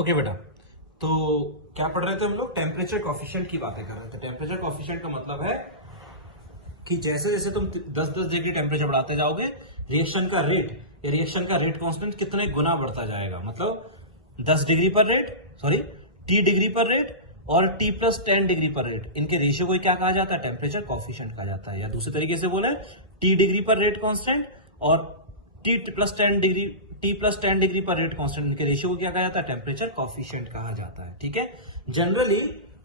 Okay बेटा, तो क्या पढ़ रहे थे हम लोग? टेम्परेचर कॉफिशिएंट की बातें कर रहे थे। टेम्परेचर कॉफिशिएंट का मतलब है कि जैसे जैसे तुम 10-10 डिग्री टेम्परेचर बढ़ाते जाओगे, रिएक्शन का रेट या रिएक्शन का रेट कांस्टेंट कितने गुना बढ़ता जाएगा। मतलब 10 डिग्री पर रेट, सॉरी टी डिग्री पर रेट और टी प्लस 10 डिग्री पर रेट, इनके रेशियो को क्या कहा जाता है? टेम्परेचर कॉफिशिएंट कहा जाता है। या दूसरे तरीके से बोले, टी डिग्री पर रेट कांस्टेंट और टी प्लस 10 डिग्री पर रेट कांस्टेंट, इनके रेशियो को क्या कहा जाता है? टेम्परेचर कॉफिशिएंट कहा जाता है। ठीक है, generally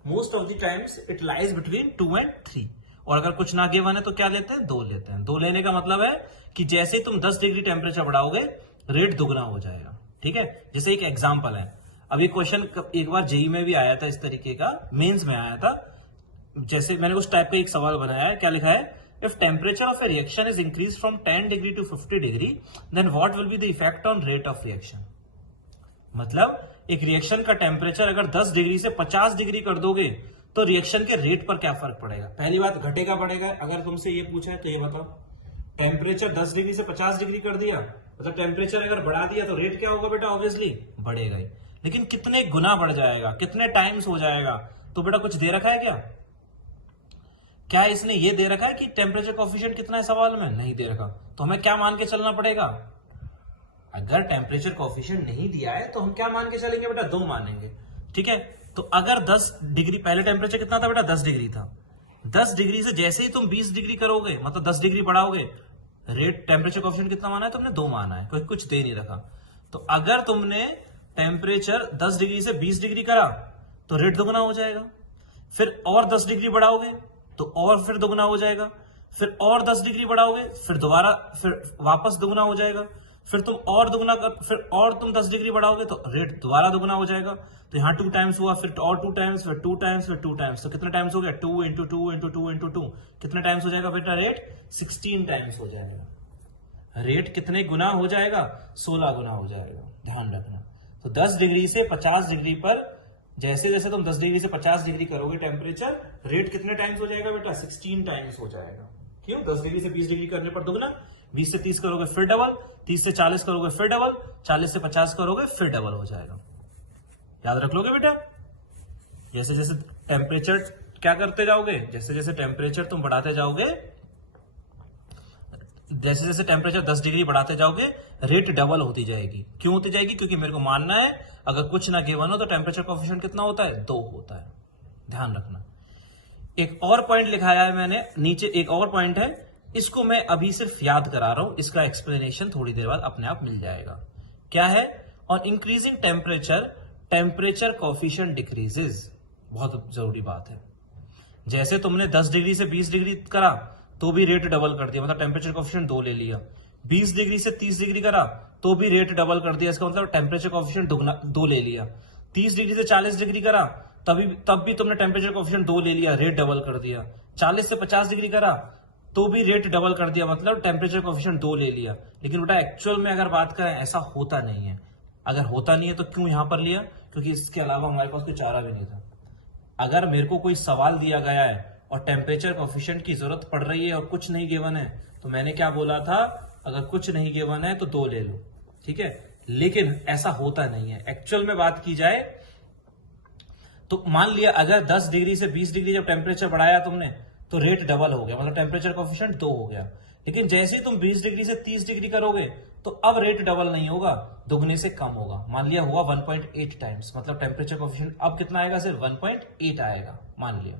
most of the times it lies between 2 and 3, और अगर कुछ ना गिवन है तो क्या लेते हैं? 2 लेते हैं। 2 लेने का मतलब है कि जैसे ही तुम 10 डिग्री टेम्परेचर बढ़ाओगे, रेट दुगना हो जाएगा। ठीक है, जैसे एक एग्जांपल है, अभी क्वेश्चन एक बार जेई में भी आया था, इस तरीके का मेंस में आया था। जैसे मैंने उस टाइप का एक सवाल बनाया है, क्या लिखा है? If temperature of a reaction is increase from 10 degree to 50 degree, then what will be the effect on rate of reaction. मतलब एक रिएक्शन का टेम्परेचर अगर 10 डिग्री से 50 डिग्री कर दोगे तो रिएक्शन के रेट पर क्या फर्क पड़ेगा? पहली बात, घटेगा बढ़ेगा? अगर तुमसे ये पूछा है तो ये बताओ। टेम्परेचर 10 डिग्री से 50 डिग्री कर दिया, मतलब टेम्परेचर अगर बढ़ा दिया तो रेट क्या होगा बेटा? ऑब्वियसली बढ़ेगा ही, लेकिन कितने गुना बढ़ जाएगा, कितने टाइम्स हो जाएगा? तो बेटा कुछ दे रखा है क्या? क्या इसने ये दे रखा है कि टेम्परेचर कॉफिशिएंट कितना है सवाल में? नहीं दे रखा। तो हमें क्या मान के चलना पड़ेगा? अगर टेम्परेचर कॉफिशिएंट नहीं दिया है तो हम क्या मान के चलेंगे बेटा? 2 मानेंगे। ठीक है, तो अगर 10 डिग्री, पहले टेम्परेचर कितना था बेटा? 10 डिग्री था। 10 डिग्री से जैसे ही तुम 20 डिग्री करोगे, मतलब 10 डिग्री बढ़ाओगे, रेट टेम्परेचर कॉफिशिएंट कितना माना है तुमने? 2 माना है, क्योंकि कुछ दे नहीं रखा। तो अगर तुमने टेम्परेचर 10 डिग्री से 20 डिग्री करा तो रेट दुगना हो जाएगा। फिर और 10 डिग्री बढ़ाओगे तो और फिर दुगना हो जाएगा। फिर और 10 डिग्री बढ़ाओगे, फिर दोबारा फिर वापस दुगना हो जाएगा। फिर तुम और दुगना कर, फिर और तुम 10 डिग्री बढ़ाओगे तो रेट दोबारा दुगना हो जाएगा। तो यहाँ 2 टाइम्स हुआ, फिर और 2 टाइम्स, फिर 2 टाइम्स, फिर 2 टाइम्स। तो कितने टाइम्स हो गया? 2 इंटू 2 इंटू 2 इंटू 2, कितने टाइम्स हो जाएगा बेटा? रेट 16 टाइम्स हो जाएगा। रेट कितने गुना हो जाएगा? 16 गुना हो जाएगा, ध्यान रखना। तो 10 डिग्री से 50 डिग्री पर जैसे जैसे तुम 10 डिग्री से 50 डिग्री करोगे टेम्परेचर, रेट कितने टाइम्स हो जाएगा बेटा? 16 टाइम्स हो जाएगा। क्यों? 10 डिग्री से 20 डिग्री करने पर दुगना, 20 से 30 करोगे फिर डबल, 30 से 40 करोगे फिर डबल, 40 से 50 करोगे फिर डबल हो जाएगा। याद रख लोगे बेटा? जैसे जैसे टेम्परेचर क्या करते जाओगे, जैसे जैसे टेम्परेचर तुम बढ़ाते जाओगे, जैसे जैसे टेम्परेचर 10 डिग्री बढ़ाते जाओगे, रेट डबल होती जाएगी। क्यों होती जाएगी? क्योंकि मेरे को मानना है अगर कुछ ना गिवन हो तो टेम्परेचर कॉफिशिएंट कितना होता है? 2 होता है। ध्यान रखना। एक और पॉइंट लिखाया है मैंने नीचे, एक और पॉइंट है, इसको मैं अभी सिर्फ याद करा रहा हूं, इसका एक्सप्लेनेशन थोड़ी देर बाद अपने आप मिल जाएगा। क्या है? On increasing temperature, temperature coefficient decreases. बहुत जरूरी बात है। जैसे तुमने 10 डिग्री से 20 डिग्री करा तो भी रेट डबल कर दिया, मतलब टेम्परेचर कॉफिशिएंट 2 ले लिया। 20 डिग्री से 30 डिग्री करा तो भी रेट डबल कर दिया, इसका मतलब टेम्परेचर कॉफिशिएंट 2 ले लिया। 30 डिग्री से 40 डिग्री करा तब भी तुमने टेम्परेचर कॉफिशिएंट 2 ले लिया, रेट डबल कर दिया। 40 से 50 डिग्री करा तो भी रेट डबल कर दिया, मतलब टेम्परेचर कॉफिशिएंट 2 ले लिया। लेकिन बेटा एक्चुअल में अगर बात करें, ऐसा होता नहीं है। अगर होता नहीं है तो क्यों यहां पर लिया? क्योंकि इसके अलावा हमारे पास कोई चारा भी नहीं था। अगर मेरे को कोई सवाल दिया गया है और टेम्परेचर कॉफिशिएंट की जरूरत पड़ रही है और कुछ नहीं गिवन है, तो मैंने क्या बोला था? अगर कुछ नहीं गिवन है तो 2 ले लो। ठीक है, लेकिन ऐसा होता नहीं है। एक्चुअल में बात की जाए तो मान लिया अगर 10 डिग्री से 20 डिग्री जब टेम्परेचर बढ़ाया तुमने तो रेट डबल हो गया, मतलब टेम्परेचर कॉफिशिएंट 2 हो गया। लेकिन जैसे ही तुम 20 डिग्री से 30 डिग्री करोगे तो अब रेट डबल नहीं होगा, दुगने से कम होगा। मान लिया हुआ 1.8 टाइम्स, मतलब टेम्परेचर कॉफिशिएंट अब कितना आएगा? सिर्फ 1.8 आएगा, मान लिया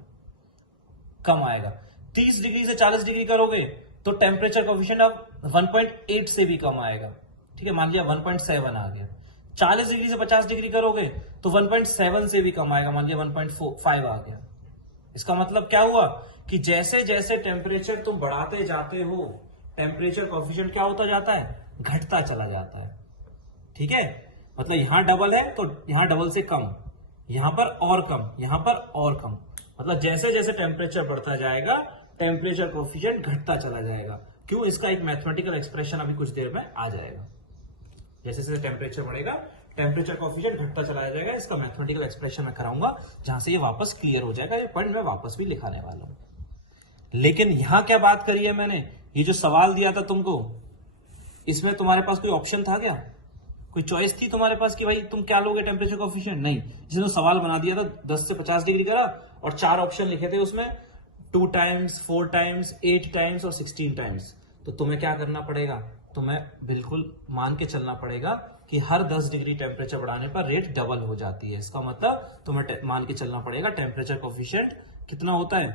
कम आएगा। 30 डिग्री से 40 डिग्री करोगे तो टेम्परेचर कॉफिशिएंट अब 1.8 से भी कम आएगा। ठीक है, मान लिया 1.7 आ गया। 40 डिग्री से 50 डिग्री करोगे तो 1.7 से भी कम आएगा, मान लिया 1.5 आ गया। इसका मतलब क्या हुआ कि जैसे जैसे टेम्परेचर तुम बढ़ाते जाते हो, टेम्परेचर कॉफिशिएंट क्या होता जाता है? घटता चला जाता है। ठीक है, मतलब यहां डबल है तो यहां डबल से कम, यहां पर और कम, यहां पर और कम। मतलब जैसे जैसे टेम्परेचर बढ़ता जाएगा, टेम्परेचर कॉफिशिएंट घटता चला जाएगा। क्यों? इसका एक मैथमेटिकल एक्सप्रेशन अभी कुछ देर में आ जाएगा। जैसे जैसे टेम्परेचर बढ़ेगा, टेम्परेचर कॉफिशिएंट घटता चला जाएगा। इसका मैथमेटिकल एक्सप्रेशन मैं कराऊंगा, जहां से ये वापस क्लियर हो जाएगा। ये पॉइंट मैं वापस भी लिखाने वाला हूं। लेकिन यहां क्या बात करी है मैंने? ये जो सवाल दिया था तुमको, इसमें तुम्हारे पास कोई ऑप्शन था क्या? कोई चॉइस थी तुम्हारे पास कि भाई तुम क्या लोगे टेम्परेचर कोएफिशिएंट? नहीं, जिसने सवाल बना दिया था 10 से 50 डिग्री करा और 4 ऑप्शन लिखे थे उसमें, 2 टाइम्स, 4 टाइम्स, 8 टाइम्स और 16 टाइम्स। तो तुम्हें क्या करना पड़ेगा, तुम्हें बिल्कुल मान के चलना पड़ेगा कि हर 10 डिग्री टेम्परेचर बढ़ाने पर रेट डबल हो जाती है। इसका मतलब तुम्हें मान के चलना पड़ेगा टेम्परेचर कोएफिशिएंट कितना होता है,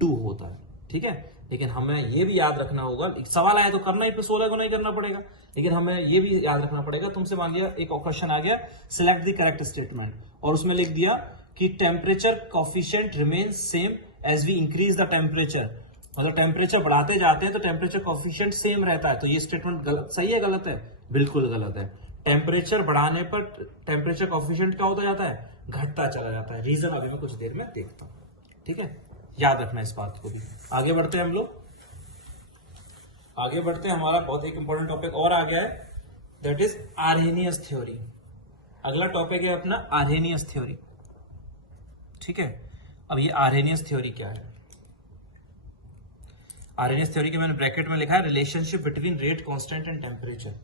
2 होता है, ठीक है। लेकिन हमें ये भी याद रखना होगा, सवाल आया तो करना ही पे 16 को नहीं करना पड़ेगा, लेकिन हमें ये भी याद रखना पड़ेगा, तुमसे मांग गया एक क्वेश्चन आ गया, सिलेक्ट द करेक्ट स्टेटमेंट, और उसमें लिख दिया कि temperature coefficient remains same as we increase the temperature, मतलब टेम्परेचर बढ़ाते जाते हैं तो टेम्परेचर कोएफिशिएंट सेम रहता है। तो ये स्टेटमेंट गलत, सही है गलत है? बिल्कुल गलत है। टेम्परेचर बढ़ाने पर टेम्परेचर कोएफिशिएंट क्या होता जाता है, घटता चला जाता है। रीजन अभी मैं कुछ देर में देखता हूं, ठीक है, याद रखना इस बात को भी। आगे बढ़ते हैं हम लोग, आगे बढ़ते हैं, हमारा बहुत एक इंपॉर्टेंट टॉपिक और आ गया है, दैट इज आर्हेनियस थ्योरी। अगला टॉपिक है अपना आर्हेनियस थ्योरी, ठीक है। अब ये आर्हेनियस थ्योरी क्या है? आर्हेनियस थ्योरी के मैंने ब्रैकेट में लिखा है relationship between rate constant and temperature.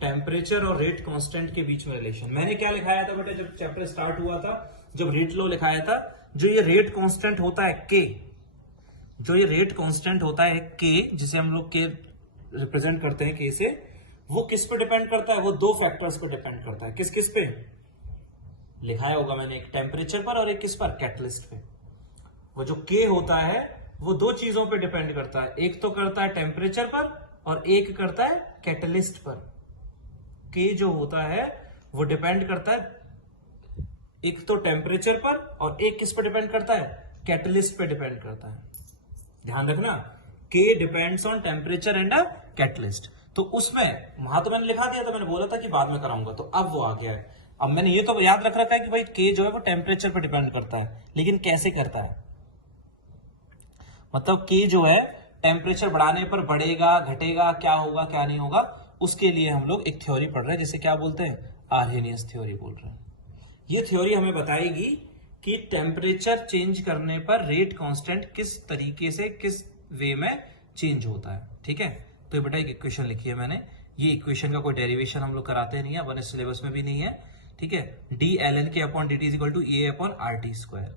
Temperature और रेट कांस्टेंट के बीच में रिलेशन। मैंने क्या लिखाया था बेटा जब चैप्टर स्टार्ट हुआ था, जब रेट लॉ लिखाया था, जो ये रेट कांस्टेंट होता है के, जो ये रेट कांस्टेंट होता है के, जिसे हम लोग के रिप्रेजेंट करते हैं के से, वो किस पे डिपेंड करता है? वो 2 फैक्टर्स पे डिपेंड करता है। किस किस पे लिखाया होगा मैंने, एक टेम्परेचर पर और एक किस पर, कैटलिस्ट पे। वो जो के होता है वो 2 चीजों पे डिपेंड करता है, एक तो करता है टेम्परेचर पर और एक करता है कैटलिस्ट पर। के जो होता है वो डिपेंड करता है एक तो टेम्परेचर पर और एक किस पे डिपेंड करता है, कैटलिस्ट पे डिपेंड करता है। ध्यान रखना, के depends on temperature and a catalyst. तो उसमें वहां तो मैंने लिखा दिया था, मैंने बोला था कि बाद में कराऊंगा, तो अब वो आ गया है। अब मैंने ये तो याद रख रखा है कि भाई के जो है वो टेम्परेचर पर डिपेंड करता है, लेकिन कैसे करता है, मतलब के जो है टेम्परेचर बढ़ाने पर बढ़ेगा, घटेगा, क्या होगा क्या नहीं होगा, उसके लिए हम लोग एक थ्योरी पढ़ रहे हैं, जिसे क्या बोलते हैं, आर्हेनियस थ्योरी बोल रहे हैं। ये थ्योरी हमें बताएगी कि टेम्परेचर चेंज करने पर रेट कांस्टेंट किस तरीके से, किस वे में चेंज होता है, ठीक है। तो ये बेटा एक इक्वेशन लिखी है मैंने, ये इक्वेशन का कोई डेरिवेशन हम लोग कराते नहीं है, अपने सिलेबस में भी नहीं है, ठीक है। D L N K upon D T is equal to A upon R T square.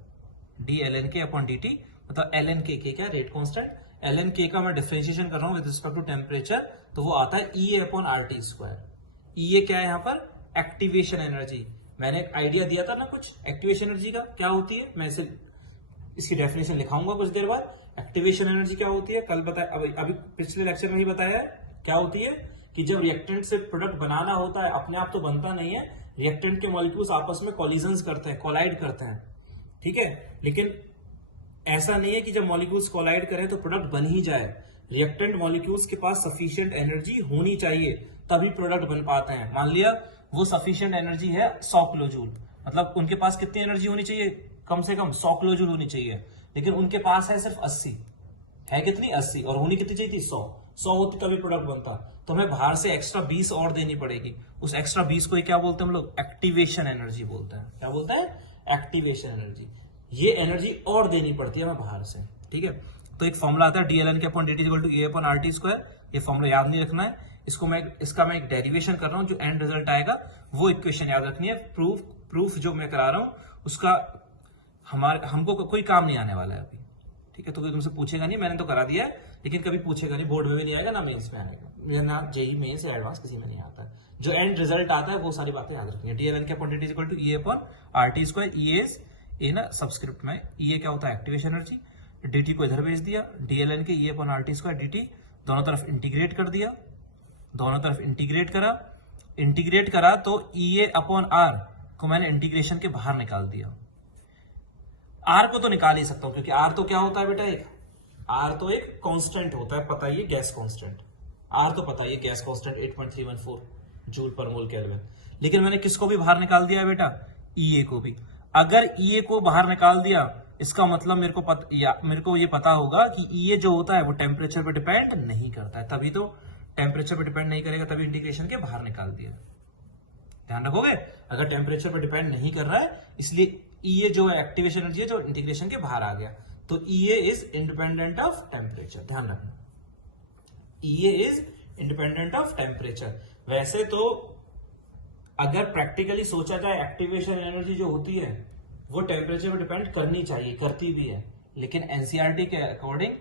D L N K upon D T मतलब एल एन के क्या, रेट कांस्टेंट, एल एन के का मैं डिफरेंशिएशन कर रहा हूं विद रिस्पेक्ट टू टेम्परेचर, तो वो आता है ई A upon R T square. ई ए क्या है यहाँ पर, एक्टिवेशन एनर्जी। मैंने एक आइडिया दिया था ना कुछ एक्टिवेशन एनर्जी का, क्या होती है, मैं इसे इसकी डेफिनेशन लिखाऊंगा कुछ देर बाद। एक्टिवेशन एनर्जी क्या होती है, कल बताया, अभी पिछले लेक्चर में ही बताया है। क्या होती है कि जब रिएक्टेंट से प्रोडक्ट बनाना होता है, अपने आप तो बनता नहीं है, रिएक्टेंट के मॉलिक्यूल्स आपस में कोलिजन्स करते हैं, कोलाइड करते हैं, ठीक है। लेकिन ऐसा नहीं है कि जब मॉलिक्यूल्स कोलाइड करें तो प्रोडक्ट बन ही जाए। रिएक्टेंट मॉलिक्यूल्स के पास सफिशिएंट एनर्जी होनी चाहिए, तभी प्रोडक्ट बन पाते हैं। मान लिया वो सफिशिएंट एनर्जी है 100 किलो जूल, मतलब उनके पास कितनी एनर्जी होनी चाहिए, कम से कम 100 किलो जूल होनी चाहिए, लेकिन उनके पास है सिर्फ 80, है कितनी, 80, और होनी कितनी चाहिए थी, 100 होती तभी प्रोडक्ट बनता। तो हमें बाहर से एक्स्ट्रा 20 और देनी पड़ेगी। उस एक्स्ट्रा 20 को क्या बोलते हैं हम लोग, एक्टिवेशन एनर्जी बोलते हैं। क्या बोलते हैं, एक्टिवेशन एनर्जी। ये एनर्जी और देनी पड़ती है हमें बाहर से, ठीक है। तो एक फॉर्मुला आता है D L N K upon D T equal to A upon R T square. ये फॉर्मुला याद नहीं रखना है, इसको मैं एक डेरिवेशन कर रहा हूं, जो एंड रिजल्ट आएगा वो इक्वेशन याद रखनी है। प्रूफ जो मैं करा रहा हूं उसका हमको कोई काम नहीं आने वाला है अभी, ठीक है। तो कोई तुमसे पूछेगा नहीं, मैंने तो करा दिया है, लेकिन कभी पूछेगा नहीं, बोर्ड में भी नहीं आएगा, ना मेंस में आएगा, ना जेई मेंस या एडवांस किसी में नहीं आता है। जो एंड रिजल्ट आता है वो सारी बातें याद रखनी है। D L N K upon D T equal to A upon R T square. E S A ना सबस्क्रिप्ट में, ई ए क्या होता है, एक्टिवेशन एनर्जी, डी टी को इधर भेज दिया, डी एल एन के ई upon R T square D T, दोनों तरफ इंटीग्रेट कर दिया, दोनों तरफ इंटीग्रेट करा तो ई ए अपॉन आर को मैंने इंटीग्रेशन के बाहर निकाल दिया। आर को तो निकाल ही सकता हूं, क्योंकि आर तो क्या होता है बेटा, आर तो एक कांस्टेंट होता है, पता ही गैस कांस्टेंट, आर तो पता ही गैस कांस्टेंट 8.314 जूल पर मोल केल्विन। लेकिन मैंने किसको भी बाहर निकाल दिया है बेटा, ई ए को भी। अगर ई ए को बाहर निकाल दिया, इसका मतलब मेरे को ये पता होगा कि ई ए जो होता है वो टेम्परेचर पे डिपेंड नहीं करता है, तभी तो टेम्परेचर पे डिपेंड नहीं करेगा, तभी इंटीग्रेशन के बाहर निकाल दिया। ध्यान रखोगे, अगर टेम्परेचर पे डिपेंड नहीं कर रहा है, इसलिए ई ए जो एक्टिवेशन एनर्जी है जो इंटीग्रेशन के बाहर आ गया, तो ई ए इज इंडिपेंडेंट ऑफ टेम्परेचर। ध्यान रखना, ई ए इज इंडिपेंडेंट ऑफ टेम्परेचर। वैसे तो अगर प्रैक्टिकली सोचा जाए एक्टिवेशन एनर्जी जो होती है वो टेम्परेचर पर डिपेंड करनी चाहिए, करती भी है, लेकिन एनसीईआरटी के अकॉर्डिंग,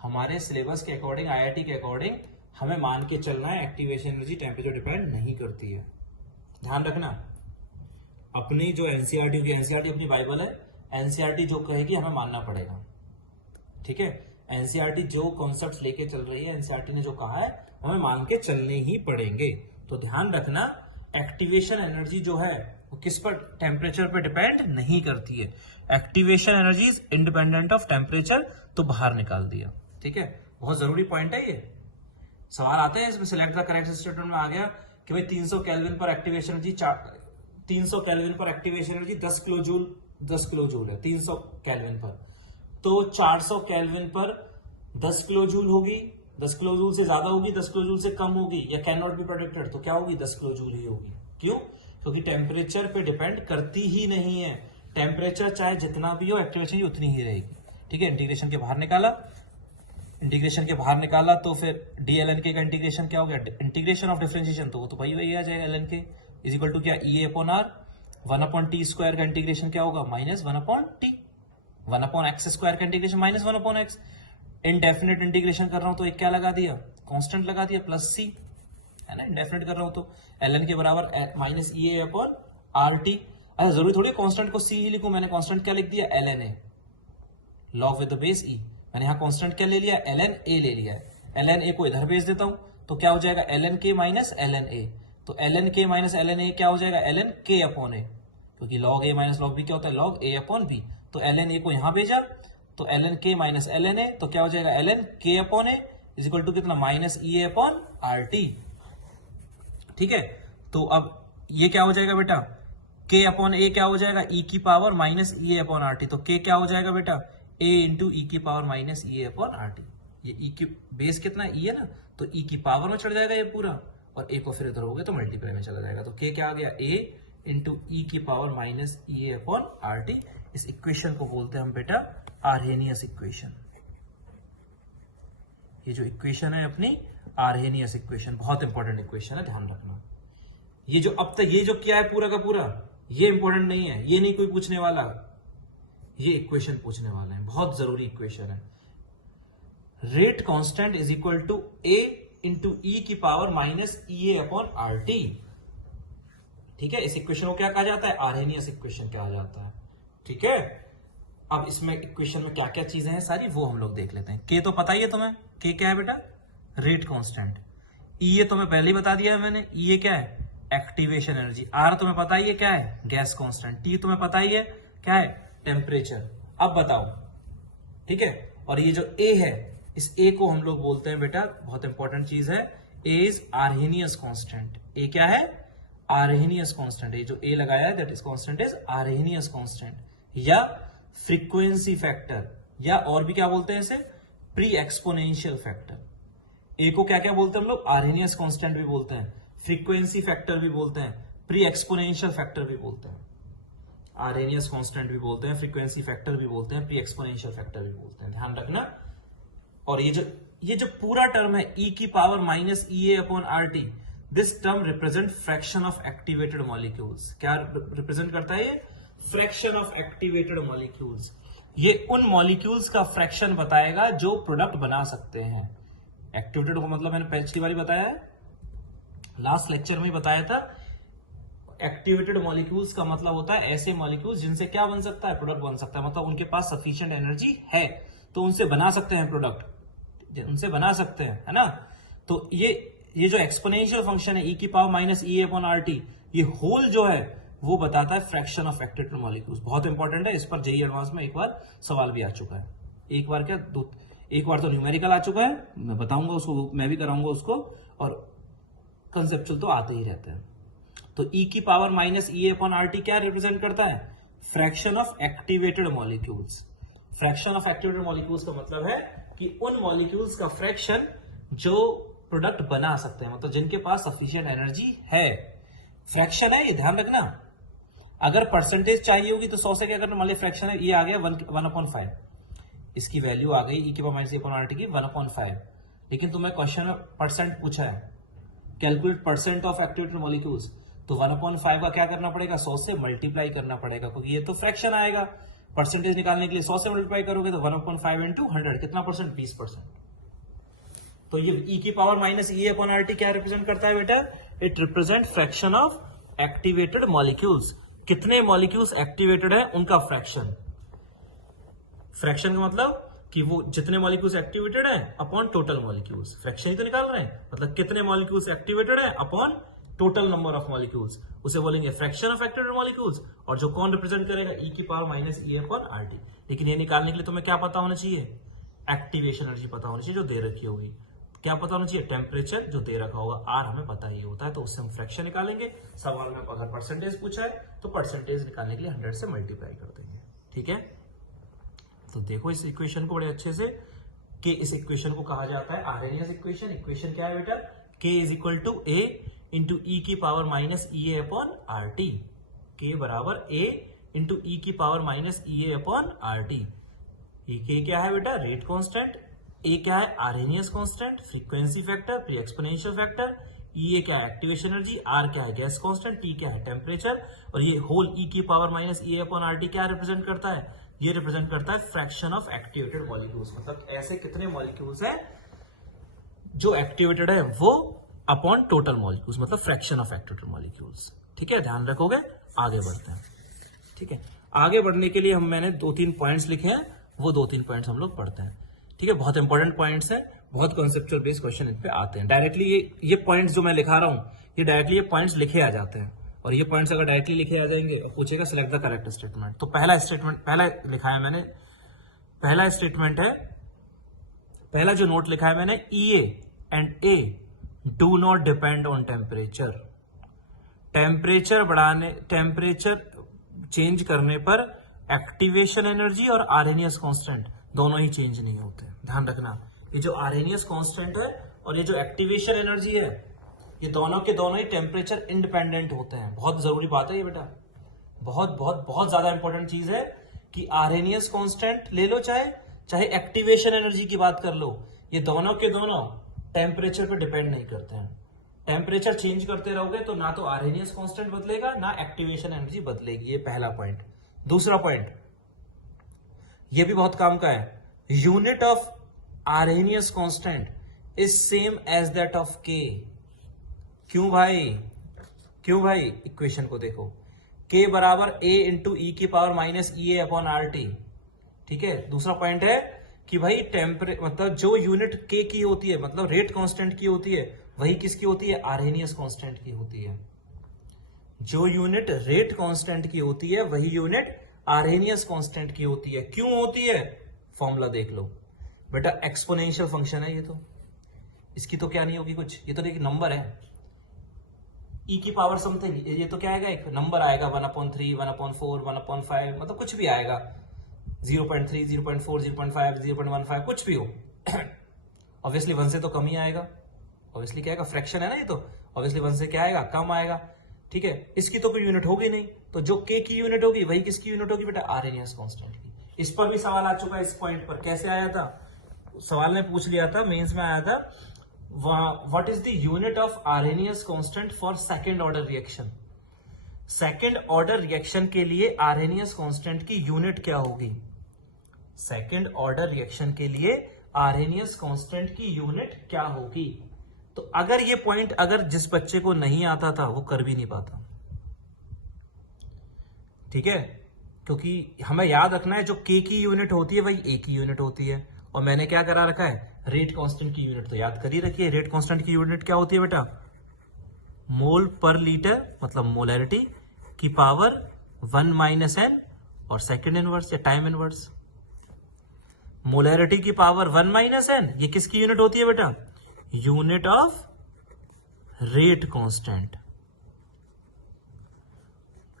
हमारे सिलेबस के अकॉर्डिंग, आईआईटी के अकॉर्डिंग हमें मान के चलना है एक्टिवेशन एनर्जी टेम्परेचर डिपेंड नहीं करती है। ध्यान रखना, अपनी जो एनसीईआरटी होगी, एनसीईआरटी अपनी बाइबल है, एनसीईआरटी जो कहेगी हमें मानना पड़ेगा, ठीक है। एनसीईआरटी जो कॉन्सेप्ट्स लेके चल रही है, एनसीईआरटी ने जो कहा है हमें मान के चलने ही पड़ेंगे। तो ध्यान रखना, एक्टिवेशन एनर्जी जो है वो किस पर, टेम्परेचर पर डिपेंड नहीं करती है। Activation energy is independent of temperature, तो बाहर निकाल दिया, ठीक है। बहुत जरूरी पॉइंट है ये। सवाल आते हैं इसमें, सिलेक्ट द करेक्ट स्टेटमेंट में आ गया कि भाई 300 केल्विन पर एक्टिवेशन एनर्जी 300 केल्विन पर एक्टिवेशन एनर्जी 10 किलो जूल है 300 केल्विन पर, तो 400 केल्विन पर 10 किलो जूल होगी, 10 किलो जूल से ज्यादा होगी, 10 किलो जूल से कम होगी, या कैन नॉट बी प्रेडिक्टेड, तो क्या होगी, 10 किलो जूल ही होगी। क्यों? क्योंकि टेम्परेचर पे डिपेंड करती ही नहीं है, टेम्परेचर चाहे जितना भी हो एक्टिवेशन उतनी ही रहेगी, ठीक है। इंटीग्रेशन के बाहर निकाला, तो फिर डीएलएन के का इंटीग्रेशन क्या हो गया, इंटीग्रेशन ऑफ डिफरेंशिएशन, तो वो तो वही आ जाएगा, एलएन के इज इक्वल टू क्या, E upon R, 1/t square का इंटीग्रेशन क्या होगा, माइनस 1/t, 1/x स्क्वायर का integration minus 1/x। Indefinite integration कर रहा हूं तो एक क्या लगा दिया, कांस्टेंट लगा दिया, प्लस सी, है ना। इनडेफिनेट कर रहा हूं तो एलएन के बराबर माइनस ई अपॉन आर टी। अच्छा, जरूरी थोड़ी कांस्टेंट को सी ही लिखूं, मैंने कांस्टेंट क्या लिख दिया, L N A, log with the base E. मैंने यहाँ कांस्टेंट क्या ले लिया, एल एन ए ले लिया है। एल एन ए को इधर भेज देता हूं तो क्या हो जाएगा, L N K minus L N A, तो L N K minus L N A क्या हो जाएगा, L N K upon A, क्योंकि log A minus log B क्या होता है, लॉग ए अपॉन बी। तो एल एन ए को यहां भेजा तो L N K minus L N A, तो क्या हो जाएगा, L N K upon A is equal to कितना, माइनस ई अपॉन आर टी, ठीक है। तो अब ये क्या हो जाएगा बेटा, k अपॉन ए क्या हो जाएगा, e की पावर माइनस ई अपॉन आर टी, तो k क्या हो जाएगा बेटा, a इंटू ई की पावर माइनस ई अपॉन आर टी। ये e की बेस कितना है, e है ना, तो e की पावर में चढ़ जाएगा ये पूरा, और a को फिर इधर हो गया तो मल्टीप्लाई में चला जाएगा, तो k क्या आ गया, a इंटू ई की पावर माइनस ई अपॉन आर टी। इस इक्वेशन को बोलते हैं हम बेटा आर्हेनियस इक्वेशन। ये जो इक्वेशन है अपनी आर्हेनियस इक्वेशन, बहुत इंपॉर्टेंट इक्वेशन है, ध्यान रखना। ये जो अब तक ये जो किया है पूरा का पूरा, ये इंपॉर्टेंट नहीं है, ये नहीं कोई पूछने वाला, ये इक्वेशन पूछने वाला है, बहुत जरूरी इक्वेशन है। Rate constant is equal to A into E की power minus E A upon R T, ठीक है। इस इक्वेशन को क्या कहा जाता है, आर्हेनियस इक्वेशन कहा जाता है, ठीक है। अब इसमें इक्वेशन में क्या क्या चीजें हैं सारी, वो हम लोग देख लेते हैं। के तो पता ही है तुम्हें, के क्या है बेटा, रेट कांस्टेंट। ई तो मैं पहले ही बता दिया है मैंने, ई क्या है, एक्टिवेशन एनर्जी। आर तुम्हें पता ही है क्या है, गैस कांस्टेंट। टी तुम्हें पता ही है क्या है, टेम्परेचर। अब बताओ, ठीक है। और ये जो ए है, इस ए को हम लोग बोलते हैं बेटा, बहुत इंपॉर्टेंट चीज है, ए इज आर्हेनियस कांस्टेंट। ए क्या है, आर्हेनियस कांस्टेंट। ये जो ए लगाया है that is constant is Arrhenius constant, या फ्रीक्वेंसी फैक्टर, या और भी क्या बोलते हैं इसे, प्री एक्सपोनेंशियल फैक्टर। ए को क्या क्या बोलते हैं हम लोग, आर्हेनियस कांस्टेंट भी बोलते हैं, फ्रीक्वेंसी फैक्टर भी बोलते हैं, प्री एक्सपोनेंशियल फैक्टर भी बोलते हैं। आर्हेनियस कांस्टेंट भी बोलते हैं, फ्रीक्वेंसी फैक्टर भी बोलते हैं, प्री एक्सपोनेंशियल फैक्टर भी बोलते हैं, ध्यान रखना। और ये जो पूरा टर्म है e की power minus E A upon R T, this term represent fraction of activated molecules. क्या रिप्रेजेंट करता है ये, फ्रैक्शन ऑफ एक्टिवेटेड मॉलिक्यूल्स। ये उन मॉलिक्यूल्स का फ्रैक्शन बताएगा जो प्रोडक्ट बना सकते हैं। एक्टिवेटेड को मतलब मैंने पिछली बार बताया है, लास्ट लेक्चर में बताया था। एक्टिवेटेड मॉलिक्यूल्स का मतलब होता है ऐसे मॉलिक्यूल्स जिनसे क्या बन सकता है, प्रोडक्ट बन सकता है, मतलब उनके पास सफिशिएंट एनर्जी है तो उनसे बना सकते हैं प्रोडक्ट, उनसे बना सकते हैं, है ना। तो ये जो एक्सपोनेंशियल फंक्शन है e की पावर माइनस ई अपॉन आर टी, ये होल जो है वो बताता है फ्रैक्शन ऑफ एक्टिवेटेड मॉलिक्यूल्स। बहुत इंपॉर्टेंट है, इस पर जेईई एडवांस में एक बार सवाल भी आ चुका है, एक बार क्या दो, एक बार तो न्यूमेरिकल आ चुका है, मैं बताऊंगा उसको, मैं भी कराऊंगा उसको, और कंसेप्चुअल तो आते ही रहते हैं। तो e की पावर माइनस ई अपॉन आर टी क्या रिप्रेजेंट करता है, fraction of activated molecules. Fraction of activated molecules का मतलब है कि उन मॉलिक्यूल्स का फ्रैक्शन जो प्रोडक्ट बना सकते हैं, मतलब जिनके पास सफिशिएंट एनर्जी है। फ्रैक्शन है ये, ध्यान रखना। अगर परसेंटेज चाहिए होगी तो 100 से क्या करना, मान लिया फ्रैक्शन है, ये आ गया 1/5, इसकी वैल्यू आ गई e की पावर माइनस ई अपॉन आर टी की 1/5, लेकिन तुम्हें क्वेश्चन में परसेंट पूछा है, calculate percent of activated molecules, तो 1/5 का क्या करना पड़ेगा, 100 से मल्टीप्लाई करना पड़ेगा, क्योंकि ये तो फ्रैक्शन आएगा। परसेंटेज निकालने के लिए 100 से मल्टीप्लाई करोगे तो 1/5 इंटू 100 कितना परसेंट, 20%। तो ये e की पावर माइनस ई अपॉन आर टी क्या रिप्रेजेंट करता है बेटा, it represent fraction of activated molecules. कितने मॉलिक्यूल्स एक्टिवेटेड है उनका फ्रैक्शन। फ्रैक्शन का मतलब कि वो जितने मॉलिक्यूल्स एक्टिवेटेड है अपॉन टोटल मॉलिक्यूल्स, फ्रैक्शन ही तो निकाल रहे हैं, मतलब कितने मॉलिक्यूल्स एक्टिवेटेड है upon total number of molecules, उसे बोलेंगे फ्रैक्शन ऑफ एक्टिवेटेड मॉलिक्यूल्स। और जो कौन रिप्रेजेंट करेगा, ई की पावर माइनस ई अपॉन आर टी। लेकिन ये निकालने के लिए तुम्हें क्या पता होना चाहिए, एक्टिवेशन एनर्जी पता होनी चाहिए जो दे रखी होगी। क्या पता होना चाहिए, टेम्परेचर जो दे रखा होगा, आर हमें पता ही होता है, तो उससे हम फ्रैक्शन निकालेंगे। सवाल में अगर परसेंटेज पूछा है तो परसेंटेज निकालने के लिए 100 से मल्टीप्लाई कर देंगे। ठीक है, तो देखो इस इक्वेशन को बड़े अच्छे से, कि इस इक्वेशन को कहा जाता है आर्हेनियस इक्वेशन। इक्वेशन क्या है बेटा, k is equal to A into E की power minus E A upon R T. K बराबर a इंटू ई की power minus E A upon R T. K क्या है बेटा, रेट कांस्टेंट, ए क्या है Arrhenius constant, frequency factor, pre exponential factor, E क्या है एक्टिवेशन एनर्जी, आर क्या है गैस कांस्टेंट, टी क्या है टेम्परेचर, और ये होल ई की पावर माइनस ई अपॉन आर टी क्या रिप्रेजेंट करता है, ये रिप्रेजेंट करता है फ्रैक्शन ऑफ एक्टिवेटेड मॉलिक्यूल्स। मतलब ऐसे कितने मॉलिक्यूल्स हैं जो एक्टिवेटेड है वो अपॉन टोटल मॉलिक्यूल्स, मतलब फ्रैक्शन ऑफ एक्टिवेटेड मॉलिक्यूल्स। ठीक है, ध्यान रखोगे। आगे बढ़ते हैं। ठीक है, आगे बढ़ने के लिए मैंने 2-3 पॉइंट्स लिखे हैं, वो 2-3 पॉइंट्स हम लोग पढ़ते हैं। ठीक है, बहुत इंपॉर्टेंट पॉइंट्स हैं, बहुत कॉन्सेप्चुअल बेस्ड क्वेश्चन इन पे आते हैं। डायरेक्टली ये पॉइंट्स जो मैं लिखा रहा हूं, ये डायरेक्टली ये पॉइंट्स लिखे आ जाते हैं, और ये पॉइंट्स अगर डायरेक्टली लिखे आ जाएंगे और पूछेगा सिलेक्ट द करेक्ट स्टेटमेंट। तो पहला स्टेटमेंट, पहला लिखा है मैंने, पहला स्टेटमेंट है, पहला जो नोट लिखा है मैंने, E and A do not depend on temperature. Temperature बढ़ाने, टेम्परेचर चेंज करने पर एक्टिवेशन एनर्जी और आर्हेनियस कांस्टेंट दोनों ही चेंज नहीं होते। ध्यान रखना, ये जो आर्हेनियस कांस्टेंट है और ये जो एक्टिवेशन एनर्जी है, ये दोनों के दोनों ही टेम्परेचर इंडिपेंडेंट होते हैं। बहुत जरूरी बात है ये बेटा, बहुत बहुत बहुत ज्यादा इंपॉर्टेंट चीज है कि आर्हेनियस कांस्टेंट ले लो, चाहे एक्टिवेशन एनर्जी की बात कर लो, ये दोनों के दोनों टेम्परेचर पे डिपेंड नहीं करते हैं। टेम्परेचर चेंज करते रहोगे तो ना तो आर्हेनियस कांस्टेंट बदलेगा ना एक्टिवेशन एनर्जी बदलेगी। ये पहला पॉइंट। दूसरा पॉइंट, ये भी बहुत काम का है, unit of Arrhenius constant is same as that of K. क्यों भाई, क्यों भाई, इक्वेशन को देखो, k बराबर a इंटू ई की power minus E A upon R T. ठीक है, दूसरा पॉइंट है कि भाई मतलब जो यूनिट k की होती है, मतलब रेट कांस्टेंट की होती है, वही किसकी होती है, आर्हेनियस कांस्टेंट की होती है। जो यूनिट रेट कांस्टेंट की होती है वही यूनिट आर्हेनियस कांस्टेंट की होती है। क्यों होती है, फॉर्मूला देख लो बेटा, एक्सपोनेंशियल फंक्शन है ये तो, इसकी तो क्या नहीं होगी कुछ, ये तो एक नंबर है, ई की पावर समथिंग, ये तो क्या आएगा, एक नंबर आएगा, 1/3, 1/4, 1/5, मतलब कुछ भी आएगा, 0.3, 0.4, 0.5, 0.15, कुछ भी हो। ऑब्वियसली 1 से तो कम ही आएगा, ऑब्वियसली क्या आएगा, फ्रैक्शन है ना ये तो, ऑब्वियसली 1 से क्या आएगा, कम आएगा। ठीक है, इसकी तो कोई यूनिट होगी नहीं, तो जो के की यूनिट होगी वही किसकी यूनिट होगी बेटा, आर्हेनियस कांस्टेंट की। इस पर भी सवाल आ चुका है, इस पॉइंट पर कैसे आया था, सवाल ने पूछ लिया था, मेंस में आया था, what is the unit of Arrhenius constant for second order reaction. Second order reaction के लिए आर्हेनियस कांस्टेंट की यूनिट क्या होगी, सेकंड ऑर्डर रिएक्शन के लिए आर्हेनियस कांस्टेंट की यूनिट क्या होगी। तो अगर ये पॉइंट अगर जिस बच्चे को नहीं आता था वो कर भी नहीं पाता। ठीक है, क्योंकि हमें याद रखना है जो के की यूनिट होती है वही ए की यूनिट होती है, और मैंने क्या करा रखा है, रेट कांस्टेंट की यूनिट तो याद कर ही रखिए। रेट कांस्टेंट की यूनिट क्या होती है बेटा, मोल पर लीटर, मतलब मोलैरिटी की पावर 1 माइनस एन और सेकेंड इनवर्स या टाइम इनवर्स। मोलैरिटी की पावर 1 माइनस एन, ये किसकी यूनिट होती है बेटा, यूनिट ऑफ रेट कांस्टेंट।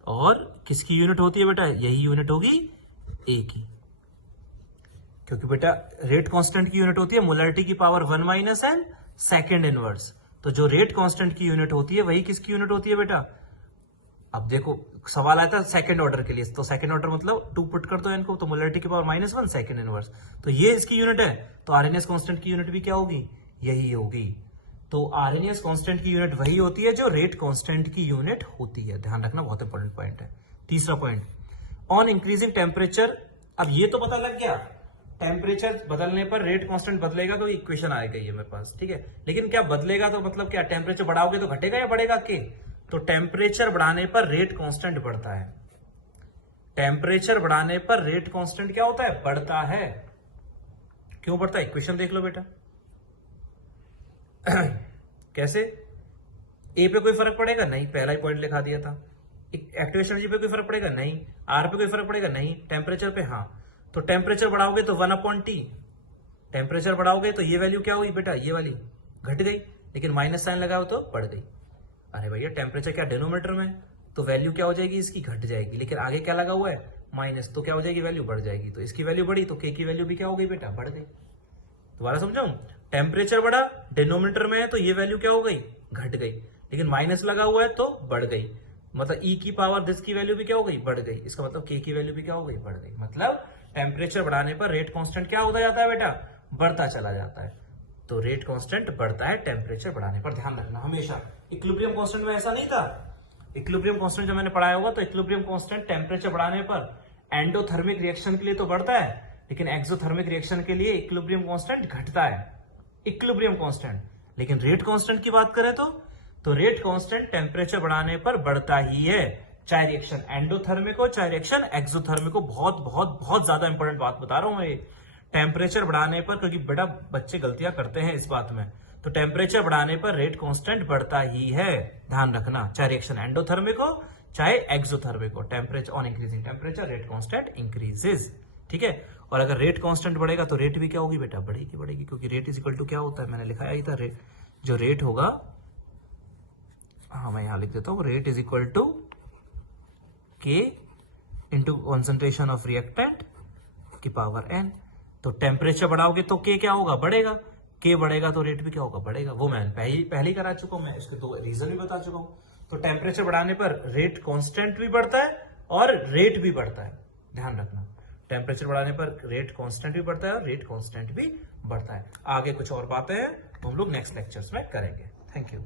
और किसकी यूनिट होती है बेटा, यही यूनिट होगी ए की, क्योंकि बेटा रेट कांस्टेंट की यूनिट होती है मोलैरिटी की power 1 minus N second inverse. तो जो रेट कांस्टेंट की यूनिट होती है वही किसकी यूनिट होती है बेटा। अब देखो सवाल आया था सेकंड ऑर्डर के लिए, तो सेकंड ऑर्डर मतलब 2 पुट कर दो एन को, तो मोलैरिटी की पावर -1 सेकंड इनवर्स, तो ये इसकी यूनिट है, तो आरएनएस कांस्टेंट की यूनिट भी क्या होगी, यही होगी। तो आरएनएस कांस्टेंट की यूनिट वही होती है जो रेट कांस्टेंट की यूनिट होती है। ध्यान रखना, बहुत इंपॉर्टेंट पॉइंट है। तीसरा पॉइंट, ऑन इंक्रीजिंग टेम्परेचर। अब ये तो पता लग गया, टेम्परेचर बदलने पर रेट कांस्टेंट बदलेगा, तो इक्वेशन आएगा ये मेरे पास, ठीक है। लेकिन क्या बदलेगा तो मतलब क्या, टेम्परेचर बढ़ाओगे तो घटेगा या बढ़ेगा के? तो टेम्परेचर बढ़ाने पर रेट कांस्टेंट बढ़ता है। टेम्परेचर बढ़ाने पर रेट कांस्टेंट क्या होता है? बढ़ता है। क्यों बढ़ता है? इक्वेशन देख लो बेटा। कैसे? ए पे कोई फर्क पड़ेगा? नहीं, पहला ही पॉइंट लिखा दिया था। एक्टिवेशन एनर्जी पे कोई फर्क पड़ेगा? नहीं। आर पे कोई फर्क पड़ेगा? नहीं। टेम्परेचर पे हाँ। तो टेम्परेचर बढ़ाओगे तो 1/T। टेम्परेचर बढ़ाओगे तो ये वैल्यू क्या हुई बेटा? ये वाली घट गई, लेकिन माइनस साइन लगाओ तो बढ़ गई। अरे भैया टेम्परेचर क्या डिनोमीटर में, तो वैल्यू क्या हो जाएगी? इसकी घट जाएगी, लेकिन आगे क्या लगा हुआ है? माइनस, तो क्या हो जाएगी? वैल्यू बढ़ जाएगी। तो इसकी वैल्यू बढ़ी तो के की वैल्यू भी क्या हो गई बेटा? बढ़ गई। दोबारा समझाऊं, टेम्परेचर बढ़ा, डिनोमीटर में है तो ये वैल्यू क्या हो गई? घट गई, लेकिन माइनस लगा हुआ है तो बढ़ गई। मतलब ई की पावर दिस की वैल्यू भी क्या हो गई? बढ़ गई। इसका मतलब के की वैल्यू भी क्या हो गई? बढ़ गई। मतलब टेम्परेचर बढ़ाने पर रेट कांस्टेंट क्या होता जाता है बेटा? बढ़ता चला जाता है। तो रेट कांस्टेंट बढ़ता है टेम्परेचर बढ़ाने पर। ध्यान रखना हमेशा, इक्विलिब्रियम कांस्टेंट में ऐसा नहीं था। इक्विलिब्रियम कांस्टेंट जो मैंने पढ़ाया होगा, तो इक्विलिब्रियम कांस्टेंट टेम्परेचर बढ़ाने पर एंडोथर्मिक रिएक्शन के लिए तो बढ़ता है, लेकिन एक्सोथर्मिक रिएक्शन के लिए इक्विलिब्रियम कांस्टेंट घटता है। Equilibrium constant. लेकिन रेट कांस्टेंट की बात करें तो रेट कांस्टेंट टेम्परेचर बढ़ाने पर बढ़ता ही है, चाहे रिएक्शन एंडोथर्मिक हो चाहे रिएक्शन एक्सोथर्मिक हो। बहुत बहुत बहुत ज्यादा इंपॉर्टेंट बात बता रहा हूं मैं, टेम्परेचर बढ़ाने पर, क्योंकि बेटा बच्चे गलतियां करते हैं इस बात में। तो टेम्परेचर बढ़ाने पर रेट कांस्टेंट बढ़ता ही है, ध्यान रखना, चाहे रिएक्शन एंडोथर्मिक हो चाहे एक्सोथर्मिक हो। Temperature on increasing temperature rate constant increases, ठीक है। और अगर रेट कांस्टेंट बढ़ेगा तो रेट भी क्या होगी बेटा? बढ़ेगी बढ़ेगी, क्योंकि रेट इज इक्वल टू क्या होता है? मैंने लिखाया ही था, रेट जो रेट होगा, हाँ मैं यहां लिख देता हूं, रेट इज इक्वल टू के इंटू कॉन्सेंट्रेशन ऑफ रिएक्टेंट की पावर n। तो टेम्परेचर बढ़ाओगे तो के क्या होगा? बढ़ेगा। के बढ़ेगा तो रेट भी क्या होगा? बढ़ेगा। वो मैं पहले ही करा चुका हूं, मैं इसके दो रीजन भी बता चुका हूं। तो टेम्परेचर बढ़ाने पर रेट कांस्टेंट भी बढ़ता है और रेट भी बढ़ता है। ध्यान रखना, टेम्परेचर बढ़ाने पर रेट कांस्टेंट भी बढ़ता है और रेट कांस्टेंट भी बढ़ता है। आगे कुछ और बातें हैं हम लोग नेक्स्ट लेक्चर्स में करेंगे। Thank you.